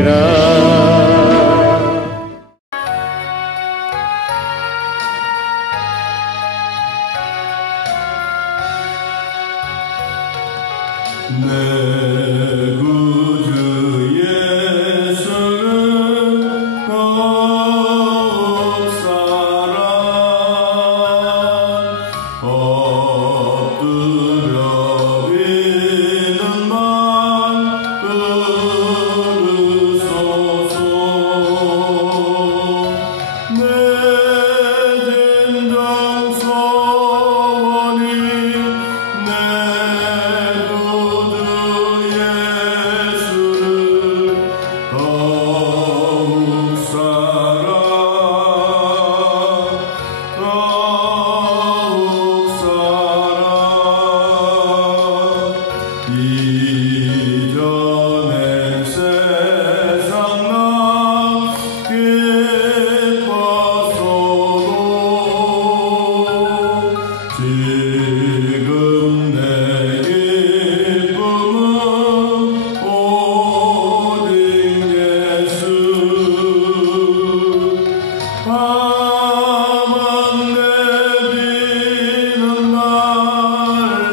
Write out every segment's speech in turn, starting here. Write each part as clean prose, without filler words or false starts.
되리라. 내 구주 예수는 더욱 사랑 엎드려 비는 말 들으소서. 내 진정 소원이 내 이전의 세상 난 기뻤어도 지금 내 기쁨은 오직 예수. 밤은 내비는 날 내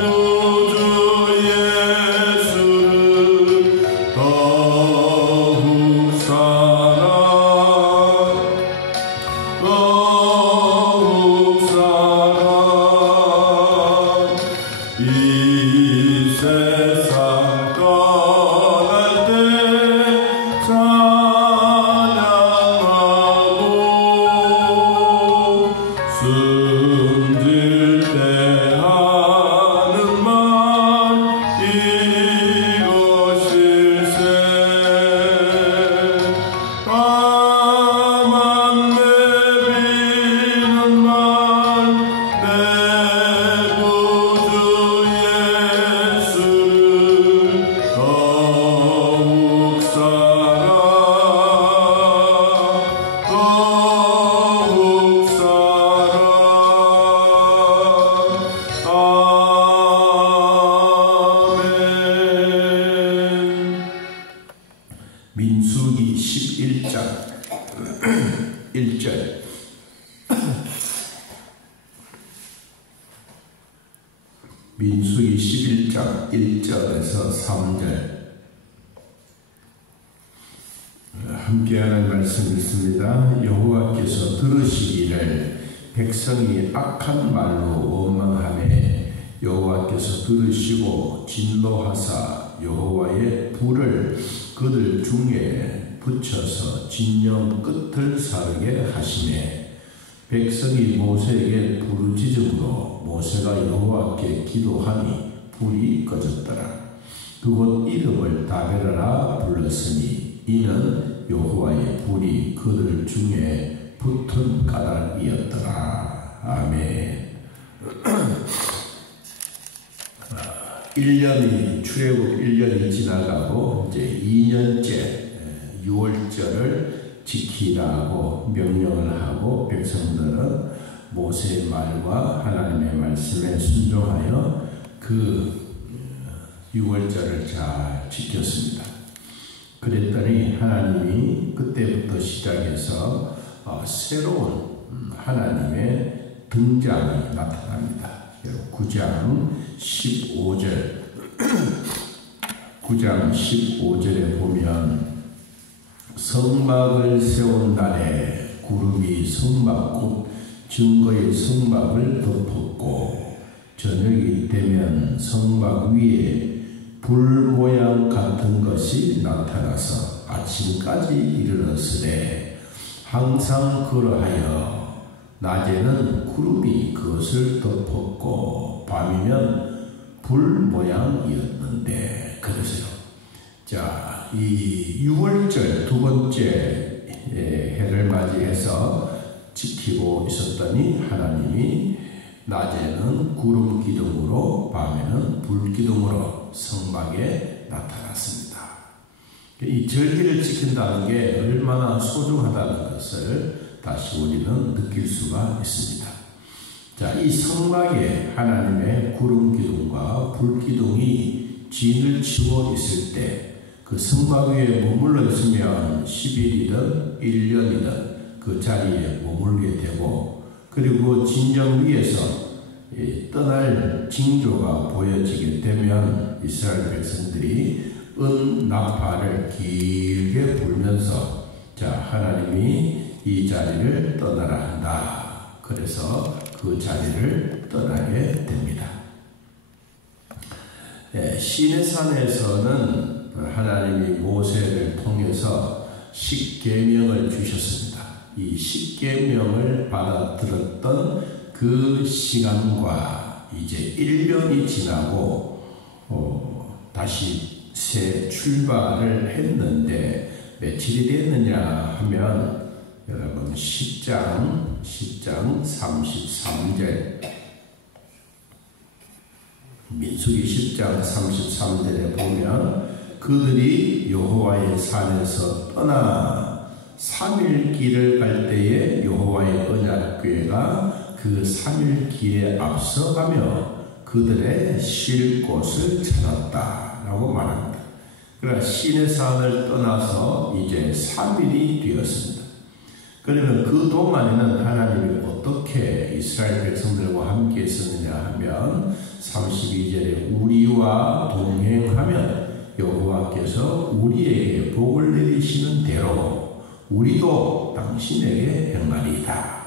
구주 더욱 사랑 이 세상 떠날 때 찬양하고 숨질 때 하는 말 이것일세. 밤만 내비는 말 내 구주 예수를 더욱 사랑 아멘. 민수기 11장 1절. 민수기 11장 1절에서 3절 함께하는 말씀 있습니다. 여호와께서 들으시기를 백성이 악한 말로 원망하매 여호와께서 들으시고 진노하사 여호와의 불을 그들 중에 붙여서 진영 끝을 사르게 하시매 백성이 모세에게 부르짖음으로 모세가 여호와께 기도하니 불이 꺼졌더라. 그곳 이름을 다베라라 불렀으니 이는 여호와의 불이 그들 중에 붙은 까닭이었더라. 아멘. 1년이 출애굽 1년이 지나가고 이제 2년째 6월절을 지키라고 명령을 하고 백성들은 모세의 말과 하나님의 말씀에 순종하여 그 6월절을 잘 지켰습니다. 그랬더니 하나님이 그때부터 시작해서 새로운 하나님의 등장이 나타납니다. 9장 15절 9장 15절에 보면 성막을 세운 날에 구름이 성막 곧 증거의 성막을 덮었고 저녁이 되면 성막 위에 불 모양 같은 것이 나타나서 아침까지 이르렀으되 항상 그러하여 낮에는 구름이 그것을 덮었고 밤이면 불 모양이었는데 그러세요. 자, 이 6월절 두 번째 해를 맞이해서 지키고 있었더니 하나님이 낮에는 구름 기둥으로 밤에는 불 기둥으로 성막에 나타났습니다. 이 절기를 지킨다는 게 얼마나 소중하다는 것을 다시 우리는 느낄 수가 있습니다. 자, 이 성막에 하나님의 구름 기둥과 불 기둥이 진을 치고 있을 때 그 성막 위에 머물러 있으면 10일이든 1년이든 그 자리에 머물게 되고, 그리고 진정 위에서 떠날 징조가 보여지게 되면 이스라엘 백성들이 은나팔을 길게 불면서 자, 하나님이 이 자리를 떠나라 한다. 그래서 그 자리를 떠나게 됩니다. 시내산에서는 하나님이 모세를 통해서 십계명을 주셨습니다. 이 십계명을 받아들었던 그 시간과 이제 1년이 지나고 다시 새 출발을 했는데 며칠이 됐느냐 하면 여러분 10장 33절, 민수기 10장 33절에 보면 그들이 여호와의 산에서 떠나 3일 길을 갈 때에 여호와의 언약궤가 그 3일 길에 앞서가며 그들의 쉴 곳을 찾았다 라고 말합니다. 그러나 시내산을 떠나서 이제 3일이 되었습니다. 그러면 그 동안에는 하나님이 어떻게 이스라엘 백성들과 함께 있었느냐 하면 32절에 우리와 동행하면 여호와께서 우리에게 복을 내리시는 대로 우리도 당신에게 행하리이다.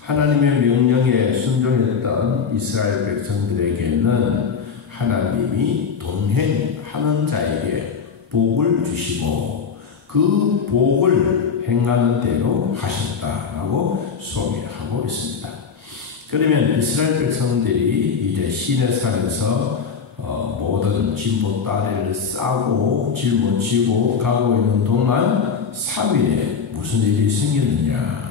하나님의 명령에 순종했던 이스라엘 백성들에게는 하나님이 동행하는 자에게 복을 주시고 그 복을 행하는 대로 하셨다라고 소개하고 있습니다. 그러면 이스라엘 백성들이 이제 시내산에서 모든 진보다리를 싸고 짊어지고 가고 있는 동안 3일에 무슨 일이 생겼느냐.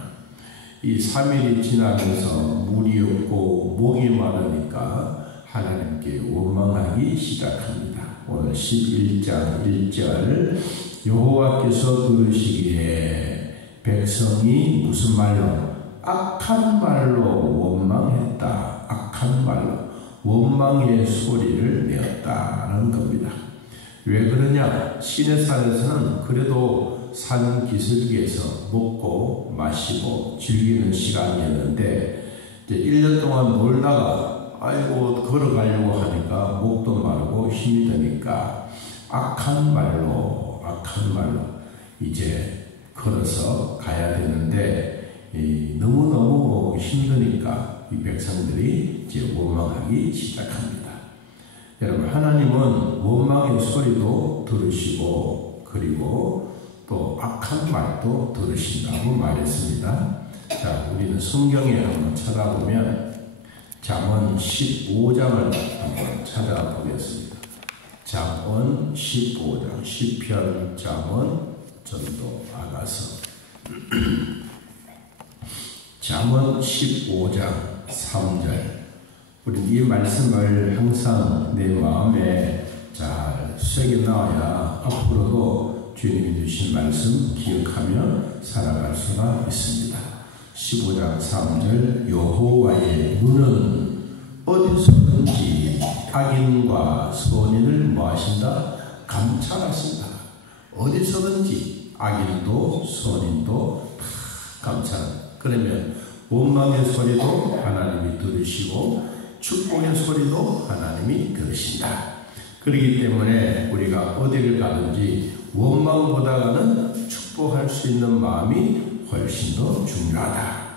이 3일이 지나면서 물이 없고 목이 마르니까 하나님께 원망하기 시작합니다. 오늘 11장 1절 여호와께서 들으시기에 백성이 무슨 말로? 악한 말로 원망했다. 악한 말로 원망의 소리를 내었다는 겁니다. 왜 그러냐? 시내산에서는 그래도 산 기슭에서 먹고 마시고 즐기는 시간이었는데 이제 1년 동안 놀다가 아이고 걸어가려고 하니까 목도 마르고 힘이 드니까 악한 말로 이제 걸어서 가야 되는데 너무너무 힘드니까 이 백성들이 이제 원망하기 시작합니다. 여러분, 하나님은 원망의 소리도 들으시고 그리고 또 악한 말도 들으신다고 말했습니다. 자, 우리는 성경에 한번 찾아보면 잠언 15장을 한번 찾아보겠습니다. 잠언 15장, 시편, 잠언, 전도, 아가서. 잠언 15장 3절. 우리는 이 말씀을 항상 내 마음에 잘 새겨놔야 앞으로도 주님이 주신 말씀 기억하며 살아갈 수가 있습니다. 15장 3절 여호와의 눈은 어디서든지 악인과 선인을 뭐하신다? 감찰하신다. 어디서든지 악인도 선인도 다 감찰한다. 그러면 원망의 소리도 하나님이 들으시고 축복의 소리도 하나님이 들으신다. 그렇기 때문에 우리가 어디를 가든지 원망보다는 축복할 수 있는 마음이 훨씬 더 중요하다.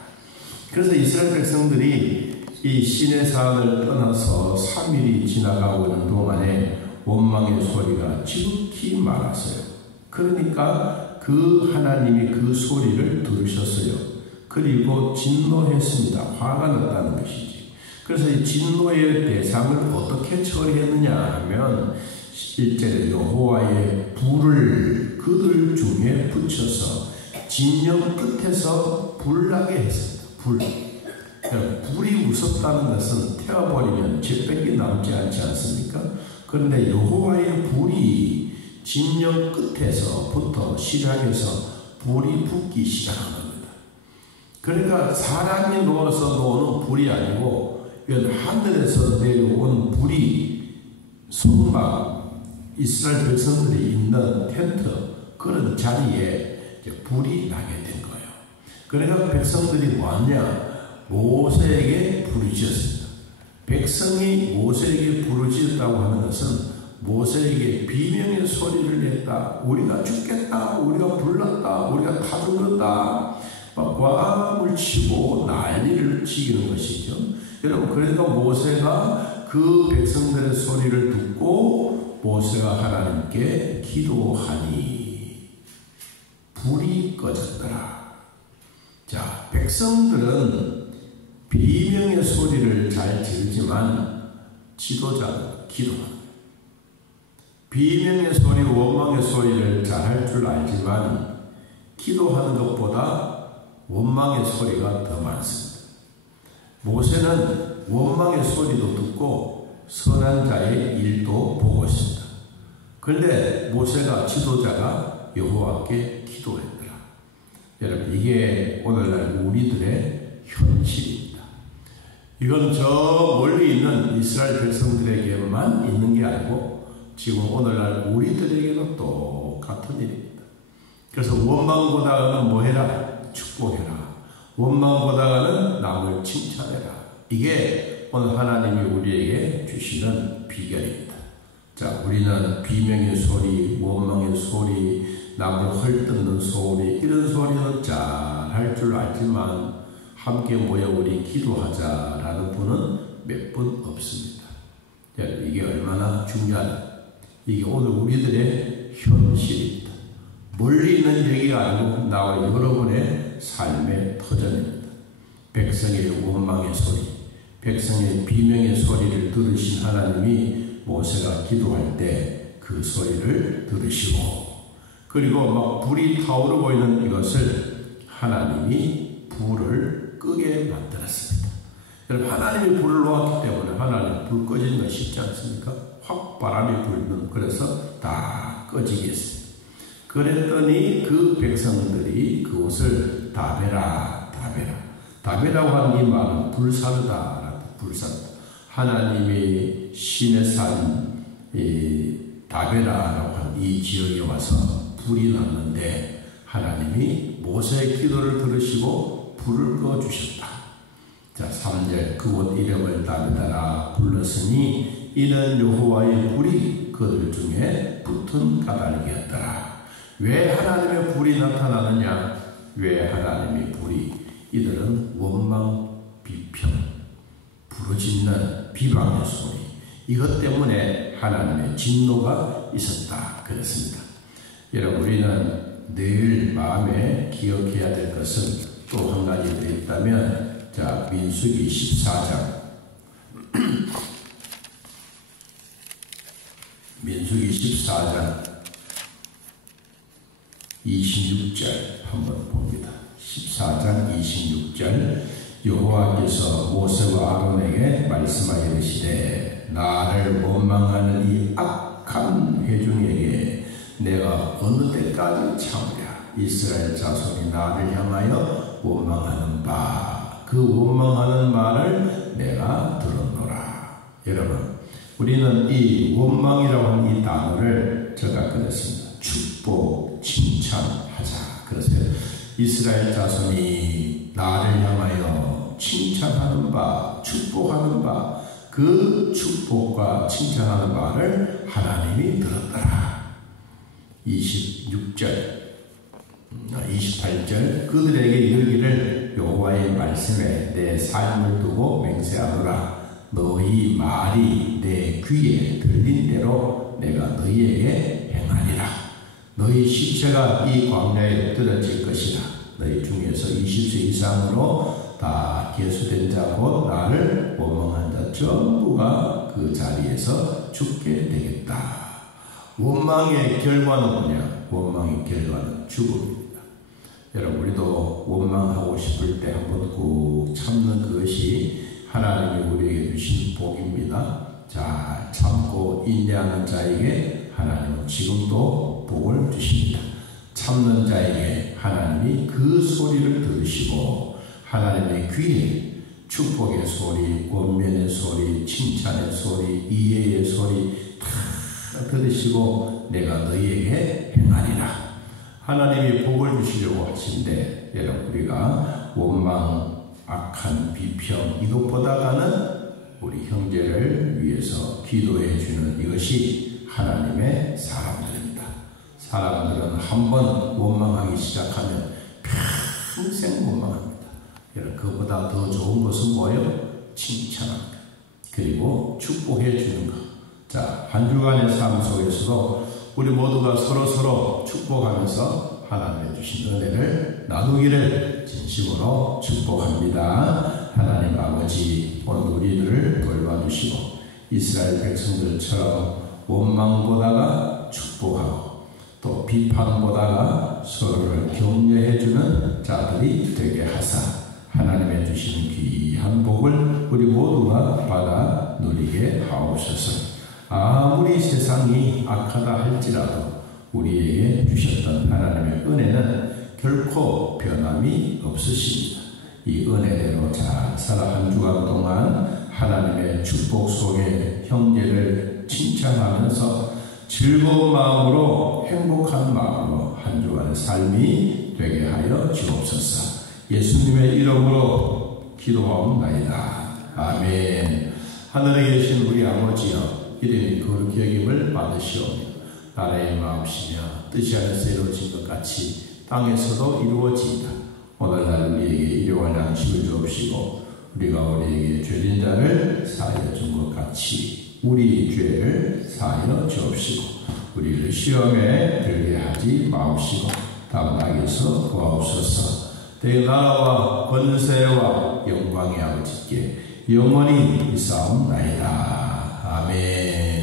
그래서 이스라엘 백성들이 이 시내산을 떠나서 3일이 지나가고 있는 동안에 원망의 소리가 지극히 많았어요. 그러니까 그 하나님이 그 소리를 들으셨어요. 그리고 진노했습니다. 화가 났다는 것이지. 그래서 이 진노의 대상을 어떻게 처리했느냐 하면 1절에 여호와의 불을 그들 중에 붙여서 진영 끝에서 불나게 했습니다. 불이 무섭다는 것은 태워버리면 재백이 남지 않지 않습니까? 그런데 여호와의 불이 진영 끝에서부터 시작해서 불이 붙기 시작한 겁니다. 그러니까 사람이 놓아서 놓는 불이 아니고 하늘에서 내려온 불이 성막 이스라엘 백성들이 있는 텐트 그런 자리에 이제 불이 나게 된 거예요. 그러니까 백성들이 뭐하냐? 모세에게 불을 지었습니다. 백성이 모세에게 불을 지었다고 하는 것은 모세에게 비명의 소리를 냈다. 우리가 죽겠다. 우리가 불났다. 우리가 다 죽었다. 꽝을 치고 난리를 치기는 것이죠. 여러분, 그러니까 모세가 그 백성들의 소리를 듣고 모세가 하나님께 기도하니 불이 꺼졌더라. 자, 백성들은 비명의 소리를 잘 지르지만 지도자는 기도합니다. 비명의 소리, 원망의 소리를 잘 할 줄 알지만 기도하는 것보다 원망의 소리가 더 많습니다. 모세는 원망의 소리도 듣고 선한 자의 일도 보고 있습니다. 그런데 모세가 지도자가 여호와께 기도했더라. 여러분, 이게 오늘날 우리들의 현실입니다. 이건 저 멀리 있는 이스라엘 백성들에게만 있는 게 아니고 지금 오늘날 우리들에게도 똑같은 일입니다. 그래서 원망보다는 뭐 해라? 축복해라. 원망보다는 남을 칭찬해라. 이게 오늘 하나님이 우리에게 주시는 비결입니다. 자, 우리는 비명의 소리, 원망의 소리, 남을 헐뜯는 소리, 이런 소리는 잘 할 줄 알지만 함께 모여 우리 기도하자라는 분은 몇 분 없습니다. 이게 얼마나 중요하냐. 이게 오늘 우리들의 현실입니다. 멀리 있는 얘기가 아니고 나와 여러분의 삶의 터전입니다. 백성의 원망의 소리, 백성의 비명의 소리를 들으신 하나님이 모세가 기도할 때 그 소리를 들으시고, 그리고 막 불이 타오르고 있는 이것을 하나님이 불을 끄게 만들었습니다. 여러분, 하나님이 불을 놓았기 때문에 하나님 불 꺼지는 건 쉽지 않습니까? 확 바람이 불면 그래서 다 꺼지겠습니다. 그랬더니 그 백성들이 그곳을 다베라. 다베라고 하는 이 말은 불사르다. 하나님이 신의 산 다베라라고 하는 이 지역에 와서 불이 났는데 하나님이 모세의 기도를 들으시고 불을 꺼주셨다. 자, 3절 그곳 이름을 다베다라 불렀으니 이는 여호와의 불이 그들 중에 붙은 까닭이었더라. 왜 하나님의 불이 나타나느냐? 왜 하나님의 불이? 이들은 원망, 비평, 부르짖는 비방의 소리, 이것 때문에 하나님의 진노가 있었다 그랬습니다. 여러분, 우리는 늘 마음에 기억해야 될 것은 또 한 가지 더 있다면, 자, 민수기 14장 민수기 14장 26절 한번 봅니다. 14장 26절 여호와께서 모세와 아론에게 말씀하여 이르시되 나를 원망하는 이 악한 회중에게 내가 어느 때까지 참으랴. 이스라엘 자손이 나를 향하여 원망하는 바 그 원망하는 말을 내가 들었노라. 여러분, 우리는 이 원망이라고 하는 이 단어를 제가 그랬습니다. 축복, 칭찬하자. 그래서 이스라엘 자손이 나를 향하여 칭찬하는 바, 축복하는 바, 그 축복과 칭찬하는 말을 하나님이 들었더라. 26절, 28절 그들에게 이르기를 여호와의 말씀에 내 삶을 두고 맹세하노라. 너희 말이 내 귀에 들린 대로 내가 너희에게 행하리라. 너희 시체가 이 광야에 엎드러질 것이라. 너희 중에서 20세 이상으로 다 계수된 자 곧 나를 원망한 자 전부가 그 자리에서 죽게 되겠다. 원망의 결과는 뭐냐? 원망의 결과는 죽음입니다. 여러분, 우리도 원망하고 싶을 때 한번 꾹 참는 그것이 하나님이 우리에게 주신 복입니다. 잘 참고 인내하는 자에게 하나님은 지금도 복을 주십니다. 참는 자에게 하나님이 그 소리를 들으시고 하나님의 귀에 축복의 소리, 권면의 소리, 칭찬의 소리, 이해의 소리 다 들으시고 내가 너희에게 행하리라. 하나님이 복을 주시려고 하신데 여러분 우리가 원망, 악한 비평 이것보다는 우리 형제를 위해서 기도해 주는 이것이 하나님의 사람들입니다. 사람들은 한번 원망하기 시작하면 평생 원망합니다. 여러분 그것보다 더 좋은 것은 뭐예요? 칭찬합니다. 그리고 축복해 주는 것. 자, 한 주간의 삶 속에서도 우리 모두가 서로 축복하면서 하나님의 주신 은혜를 나누기를 진심으로 축복합니다. 하나님 아버지 오늘 우리들을 돌봐주시고 이스라엘 백성들처럼 원망보다가 축복하고 또 비판보다가 서로를 격려해주는 자들이 되게 하사 하나님의 주신 귀한 복을 우리 모두가 받아 누리게 하옵소서. 아무리 세상이 악하다 할지라도 우리에게 주셨던 하나님의 은혜는 결코 변함이 없으십니다. 이 은혜대로 잘 살아 한 주간 동안 하나님의 축복 속에 형제를 칭찬하면서 즐거운 마음으로 행복한 마음으로 한 주간의 삶이 되게 하여 주옵소서. 예수님의 이름으로 기도하옵나이다. 아멘. 하늘에 계신 우리 아버지여 이름이 거룩히 여김을 받으시오며 나라의 마음이시며 뜻이 하늘에서 이루어진 것 같이 땅에서도 이루어지이다. 오늘날 우리에게 일용할 양식을 주옵시고 우리가 우리에게 죄진 자를 사하여 준 것 같이 우리 죄를 사하여 주옵시고 우리를 시험에 들게 하지 마옵시고 다만 악에서 구하옵소서. 내 나라와 권세와 영광의 아버지께 영원히 있사옵나이다. 아멘.